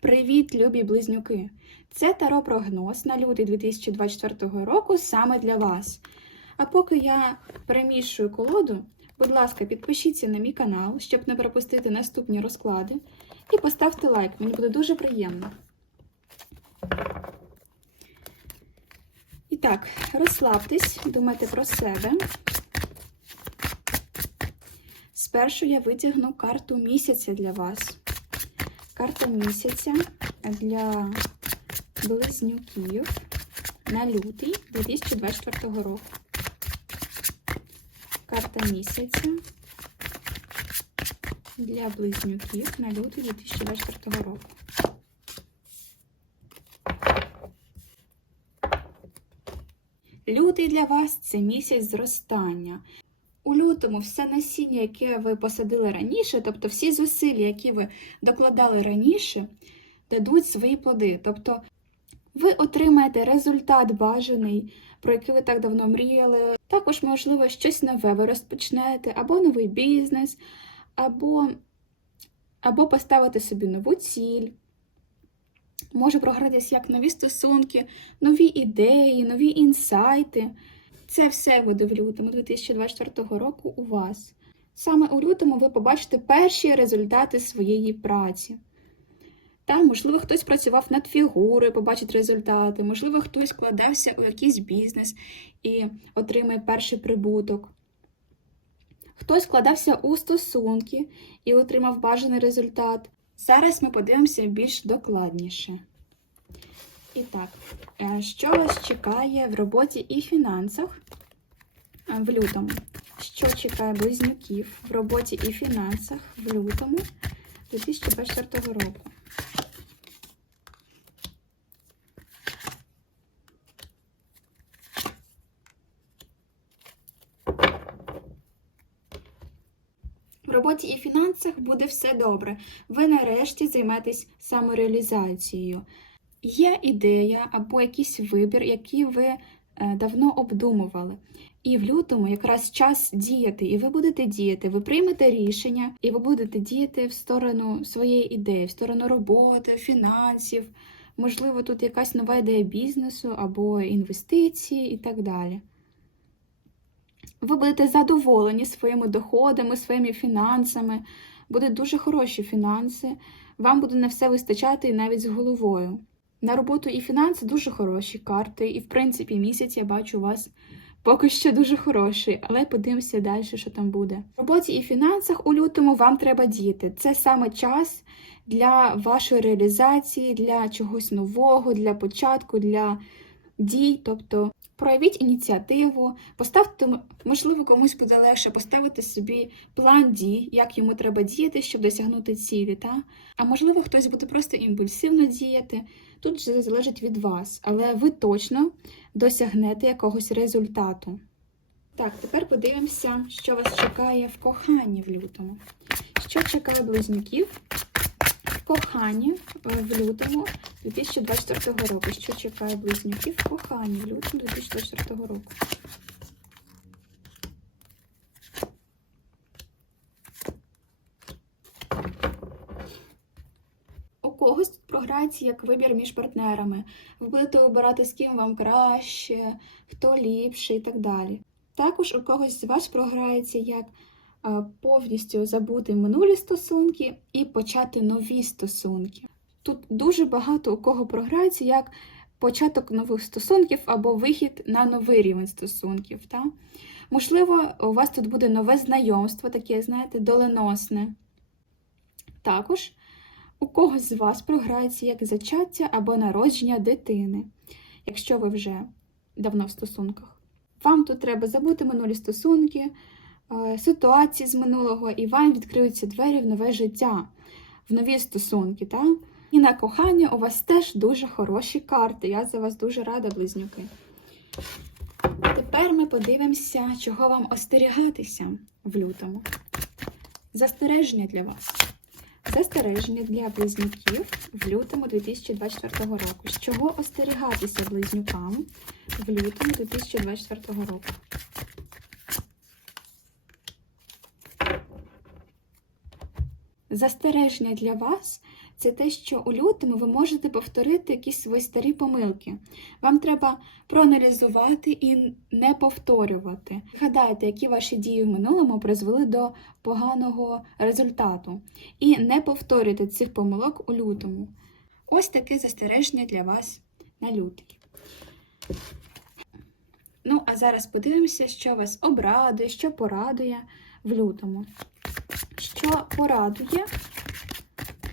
Привіт, любі близнюки! Це таро прогноз на лютий 2024 року саме для вас. А поки я перемішую колоду, будь ласка, підпишіться на мій канал, щоб не пропустити наступні розклади. І поставте лайк, мені буде дуже приємно. І так, розслабтесь, думайте про себе. Спершу я витягну карту місяця для вас. Карта місяця для близнюків на лютий 2024 року. Карта місяця для близнюків на лютий 2024 року. Лютий для вас це місяць зростання. У лютому все насіння, яке ви посадили раніше, тобто всі зусилля, які ви докладали раніше, дадуть свої плоди. Тобто ви отримаєте результат бажаний, про який ви так давно мріяли. Також, можливо, щось нове ви розпочнете, або новий бізнес, або, або поставити собі нову ціль. Може програтись як нові стосунки, нові ідеї, нові інсайти. Це все буде в лютому 2024 року у вас. Саме у лютому ви побачите перші результати своєї праці. Та, можливо, хтось працював над фігурою, побачить результати, можливо, хтось вкладався у якийсь бізнес і отримає перший прибуток. Хтось вкладався у стосунки і отримав бажаний результат. Зараз ми подивимося більш докладніше. І так, е, що вас чекає в роботі і фінансах е, в лютому? Що чекає близнюків в роботі і фінансах в лютому 2024 року? В роботі і фінансах буде все добре. Ви нарешті займетесь самореалізацією. Є ідея або якийсь вибір, який ви е, давно обдумували. І в лютому якраз час діяти, і ви будете діяти, ви приймете рішення, і ви будете діяти в сторону своєї ідеї, в сторону роботи, фінансів. Можливо, тут якась нова ідея бізнесу або інвестиції і так далі. Ви будете задоволені своїми доходами, своїми фінансами, будуть дуже хороші фінанси, вам буде на все вистачати і навіть з головою. На роботу і фінанси дуже хороші карти, і, в принципі, місяць я бачу у вас поки що дуже хороший, але подивимося далі, що там буде. В роботі і фінансах у лютому вам треба діяти. Це саме час для вашої реалізації, для чогось нового, для початку, для дій. Тобто проявіть ініціативу, поставте, можливо, комусь буде легше поставити собі план дій, як йому треба діяти, щоб досягнути цілі. Та? А можливо, хтось буде просто імпульсивно діяти. Тут вже залежить від вас, але ви точно досягнете якогось результату. Так, тепер подивимося, що вас чекає в коханні в лютому. Що чекає близнюків коханні в лютому 2024 року? Що чекає близнюків коханні в лютому 2024 року? Когось тут програється як вибір між партнерами. Ви будете обирати, з ким вам краще, хто ліпше і так далі. Також у когось з вас програється як повністю забути минулі стосунки і почати нові стосунки. Тут дуже багато у кого програється як початок нових стосунків або вихід на новий рівень стосунків. Та? Можливо, у вас тут буде нове знайомство, таке, знаєте, доленосне. Також у когось з вас програється як зачаття або народження дитини, якщо ви вже давно в стосунках. Вам тут треба забути минулі стосунки, е, ситуації з минулого, і вам відкриються двері в нове життя, в нові стосунки. Та? І на кохання у вас теж дуже хороші карти. Я за вас дуже рада, близнюки. Тепер ми подивимося, чого вам остерігатися в лютому. Застереження для вас. Застереження для близнюків в лютому 2024 року. З чого остерігатися близнюкам в лютому 2024 року? Застереження для вас це те, що у лютому ви можете повторити якісь свої старі помилки. Вам треба проаналізувати і не повторювати. Згадайте, які ваші дії в минулому призвели до поганого результату. І не повторюйте цих помилок у лютому. Ось таке застереження для вас на лютий. Ну, а зараз подивимося, що вас обрадує, що порадує в лютому. Що порадує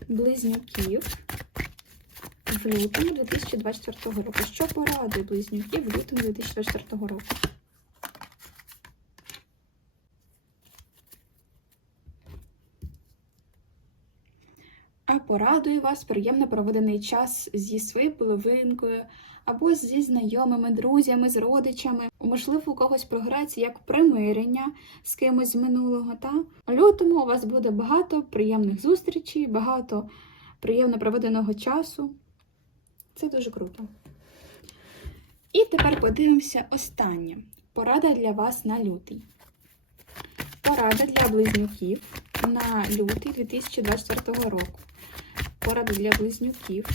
близнюків в лютому 2024 року? Що порадує близнюків в лютому 2024 року? А порадує вас приємно проведений час зі своєю половинкою або зі знайомими, друзями, з родичами. Можливо, у когось програється як примирення з кимось з минулого. Та у лютому у вас буде багато приємних зустрічей, багато приємно проведеного часу. Це дуже круто. І тепер подивимося останнє. Порада для вас на лютий. Порада для близнюків на лютий 2024 року. Порада для близнюків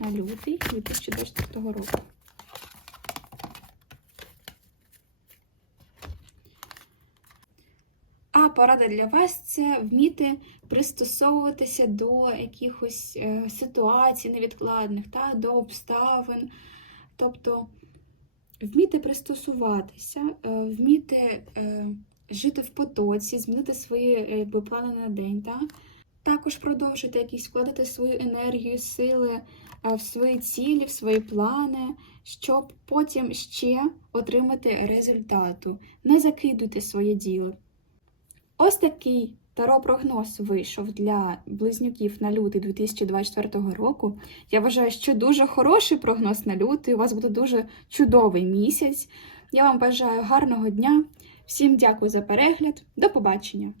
на лютий 2024 року. А порада для вас це вміти пристосовуватися до якихось е, ситуацій невідкладних, та, до обставин. Тобто вміти пристосуватися, е, вміти е, жити в потоці, змінити свої якби, плани на день. Та? Також продовжити якісь вкладати свою енергію, сили е, в свої цілі, в свої плани, щоб потім ще отримати результату. Не закидуйте своє діло. Ось такий таро-прогноз вийшов для близнюків на лютий 2024 року. Я вважаю, що дуже хороший прогноз на лютий. У вас буде дуже чудовий місяць. Я вам бажаю гарного дня. Всім дякую за перегляд. До побачення!